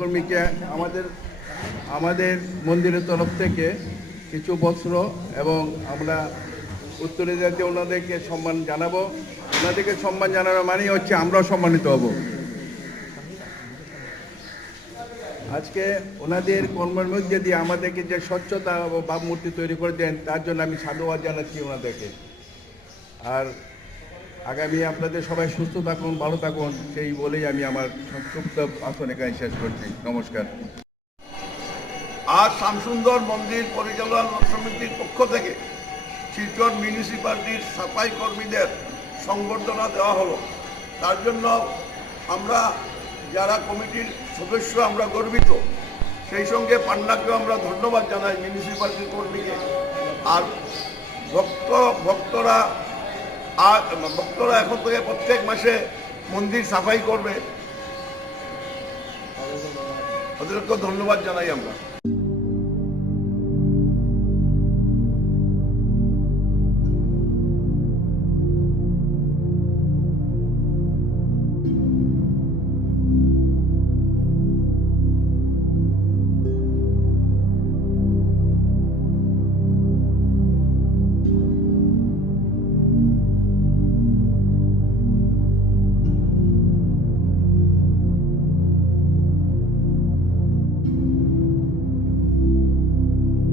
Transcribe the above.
কর্মীকে আমাদের মন্দিরের তরফ থেকে কিছু বস্ত্র এবং আমরা উত্তরে যাতে ওনাদেরকে সম্মান জানাবো। ওনাদেরকে সম্মান জানানো মানেই হচ্ছে আমরাও সম্মানিত হব। আজকে ওনাদের কর্মের মধ্যে দিয়ে আমাদেরকে যে স্বচ্ছতা ভাবমূর্তি তৈরি করে দেন তার জন্য আমি সাধুবাদ জানাচ্ছি ওনাদেরকে। আর আগামী আপনাদের সবাই সুস্থ থাকুন, ভালো থাকুন, সেই বলেই আমি আমার সংক্ষিপ্ত ভাষণ এখানে শেষ করছি। নমস্কার। আজ শ্যামসুন্দর মন্দির পরিচালনা সমিতির পক্ষ থেকে শিলচর মিউনিসিপ্যালিটির সাফাই কর্মীদের সংবর্ধনা দেওয়া হলো। তার জন্য আমরা যারা কমিটির সদস্য আমরা গর্বিত, সেই সঙ্গে পান্নাকেও আমরা ধন্যবাদ জানাই মিউনিসিপ্যালিটির কর্মীকে। আর ভক্তরা এখন থেকে প্রত্যেক মাসে মন্দির সাফাই করবে, ওদেরকেও ধন্যবাদ জানাই আমরা।